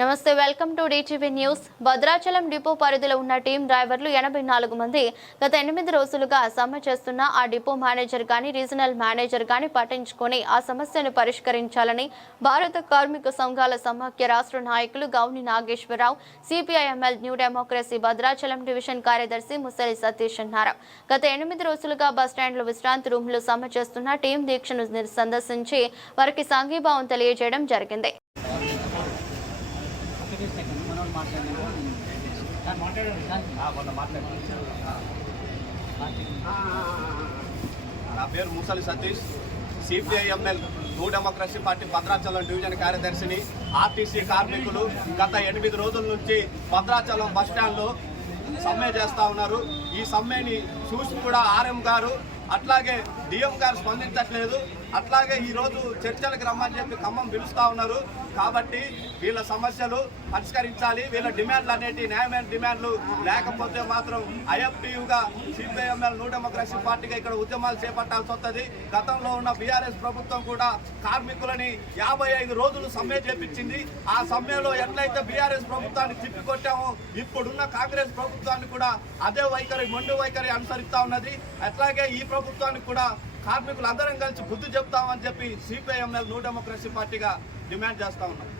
నమస్తే welcome to DTV news Bhadrachalam depot పరిధిలో ఉన్న టీం డ్రైవర్లు ఎనభై నాలుగు మంది గత ఎనిమిది రోజులుగా సమ్మె చేస్తున్న ఆ డిపో మేనేజర్ కానీ రీజనల్ మేనేజర్ కానీ పట్టించుకొని ఆ సమస్యను పరిష్కరించాలని భారత కార్మిక సంఘాల సమాఖ్య రాష్ట్ర నాయకులు Gouni Nageswararao CPIML new democracy Bhadrachalam division కార్యదర్శి ముసలి సతీష్ అన్నారు గత ఎనిమిది రోజులుగా బస్టాండ్లు విశ్రాంతి రూమ్లు సమ్మె చేస్తున్న టీం దీక్షను సందర్శించి వారికి సంఘీభావం తెలియజేయడం జరిగింది నా పేరు Musali Satish CPIML new democracy party Bhadrachalam division కార్యదర్శిని RTC కార్మికులు గత ఎనిమిది రోజుల నుంచి భద్రాచలం బస్టాండ్లో సమ్మె చేస్తూ ఉన్నారు ఈ సమ్మెని చూసి కూడా ఆర్ఎం గారు అట్లాగే డిఎం గారు స్పందించట్లేదు అట్లాగే ఈరోజు చర్చలకు రమ్మని చెప్పి ఖమ్మం పిలుస్తూ ఉన్నారు కాబట్టి వీళ్ళ సమస్యలు పరిష్కరించాలి వీళ్ళ డిమాండ్లు అనేటి న్యాయమైన డిమాండ్లు లేకపోతే మాత్రం ఐఎఫ్టీయుగా సిపిఐఎంఎల్ న్యూ డెమోక్రసీ పార్టీగా ఇక్కడ ఉద్యమాలు చేపట్టాల్సి వస్తుంది గతంలో ఉన్న బీఆర్ఎస్ ప్రభుత్వం కూడా కార్మికులని యాభై ఐదు రోజులు సమ్మె చేపించింది ఆ సమ్మెలో ఎట్లయితే బీఆర్ఎస్ ప్రభుత్వాన్ని తిప్పికొట్టామో ఇప్పుడున్న కాంగ్రెస్ ప్రభుత్వాన్ని కూడా అదే వైఖరి మొండి వైఖరి అనుసరిస్తా ఉన్నది అట్లాగే ఈ ప్రభుత్వానికి కూడా కార్మికులు అందరం కలిసి బుద్ధి చెప్తామని చెప్పి సిపిఐఎంఎల్ న్యూ డెమోక్రసీ పార్టీగా డిమాండ్ చేస్తా ఉన్నాం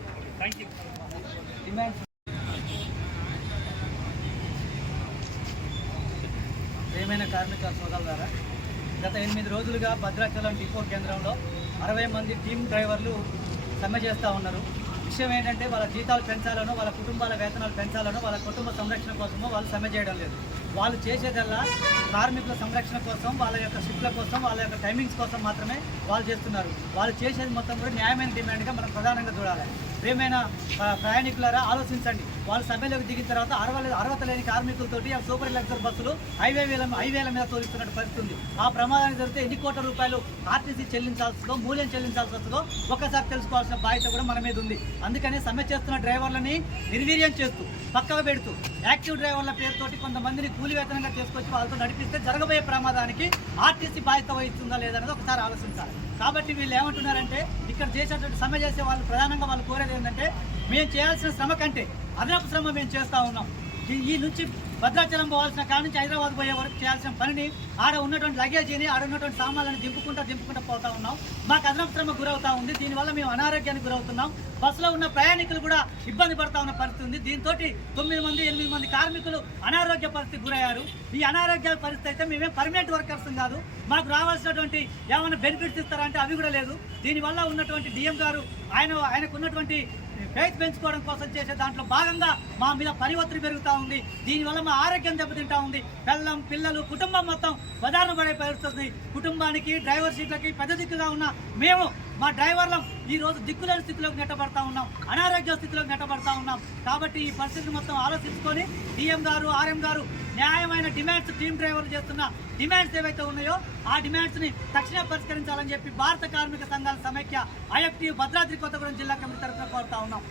ఏమైనా కార్మిక సోదరుల ద్వారా గత ఎనిమిది రోజులుగా భద్రాచలం డిపో కేంద్రంలో అరవై మంది టీమ్ డ్రైవర్లు సమ్మె చేస్తూ ఉన్నారు లక్ష్యం ఏంటంటే వాళ్ళ జీతాలు పెంచాలనో వాళ్ళ కుటుంబాల వేతనాలు పెంచాలనో వాళ్ళ కుటుంబ సంరక్షణ కోసమో వాళ్ళు సమ్మె చేయడం లేదు వాళ్ళు చేసేదల్లా కార్మికుల సంరక్షణ కోసం వాళ్ళ యొక్క షిఫ్ట్ల కోసం వాళ్ళ యొక్క టైమింగ్స్ కోసం మాత్రమే వాళ్ళు చేస్తున్నారు వాళ్ళు చేసేది మొత్తం కూడా న్యాయమైన డిమాండ్గా మనం ప్రధానంగా చూడాలి ఏమైనా ప్రయాణికులారా ఆలోచించండి వాళ్ళు సభ్యలోకి దిగిన తర్వాత అరవై అర్హత లేని కార్మికులతోటి సూపర్ లగ్జర్ బస్సులు హైవే వేల హైవేల మీద తోలిస్తున్నట్టు పరిస్థితుంది ఆ ప్రమాదానికి జరిగితే ఎన్ని కోట్ల రూపాయలు ఆర్టీసీ చెల్లించాల్సిందో మూల్యం చెల్లించాల్సి వస్తుందో ఒకసారి తెలుసుకోవాల్సిన బాధ్యత కూడా మన మీద ఉంది అందుకనే సమ్మె చేస్తున్న డ్రైవర్లని నిర్వీర్యం చేస్తూ పక్కకు పెడుతూ యాక్టివ్ డ్రైవర్ల పేరుతోటి కొంతమందిని కూలి వేతనంగా తీసుకొచ్చి వాళ్ళతో నడిపిస్తే జరగబోయే ప్రమాదానికి ఆర్టీసీ బాధ్యత వహిస్తుందా లేదనేది ఒకసారి ఆలోచించాలి కాబట్టి వీళ్ళు ఏమంటున్నారంటే ఇక్కడ చేసేటువంటి సమ్మె చేసే వాళ్ళు ప్రధానంగా వాళ్ళు కోరేది ఏంటంటే మేము చేయాల్సిన శ్రమ కంటే అదనపు శ్రమ మేము చేస్తూ ఉన్నాం ఈ నుంచి భద్రాచలం పోవాల్సిన కాడి నుంచి హైదరాబాద్ పోయే వరకు చేయాల్సిన పనిని ఆడ ఉన్నటువంటి లగేజీని ఆడ ఉన్నటువంటి సామాన్లను దింపుకుంటూ దింపుకుంటూ పోతా ఉన్నాం మాకు అదనశ్రమ గురవుతా ఉంది దీనివల్ల మేము అనారోగ్యానికి గురవుతున్నాం బస్సులో ఉన్న ప్రయాణికులు కూడా ఇబ్బంది పడతా ఉన్న పరిస్థితి ఉంది దీంతో తొమ్మిది మంది ఎనిమిది మంది కార్మికులు అనారోగ్య పరిస్థితి గురయ్యారు ఈ అనారోగ్య పరిస్థితి అయితే మేమేం పర్మనెంట్ వర్కర్స్ కాదు మాకు రావాల్సినటువంటి ఏమైనా బెనిఫిట్స్ ఇస్తారంటే అవి కూడా లేదు దీనివల్ల ఉన్నటువంటి డిఎం గారు ఆయన ఆయనకు ఉన్నటువంటి వెయిట్ పెంచుకోవడం కోసం చేసే దాంట్లో భాగంగా మా మీద పరివర్తన పెరుగుతూ ఉంది దీనివల్ల మా ఆరోగ్యం దెబ్బతింటా ఉంది పిల్లం పిల్లలు కుటుంబం మొత్తం ప్రధాన పడే పరిస్థితుంది కుటుంబానికి డ్రైవర్ సీట్లకి పెద్ద దిక్కుగా ఉన్న మేము మా డ్రైవర్లం ఈ రోజు దిక్కులేని స్థితిలోకి నెట్టబడతా ఉన్నాం అనారోగ్య స్థితిలోకి నెట్టబడతా ఉన్నాం కాబట్టి ఈ పరిస్థితిని మొత్తం ఆలోచించుకొని డిఎం గారు ఆర్ఎం గారు న్యాయమైన డిమాండ్స్ టీమ్ డ్రైవర్లు చేస్తున్న డిమాండ్స్ ఏవైతే ఉన్నాయో ఆ డిమాండ్స్ని తక్షణ పరిష్కరించాలని చెప్పి భారత కార్మిక సంఘాల సమైక్య ఐఎఫ్టీ భద్రాద్రి కొత్తగూడెం జిల్లా కమిటీ తరఫున కోరుతా ఉన్నాం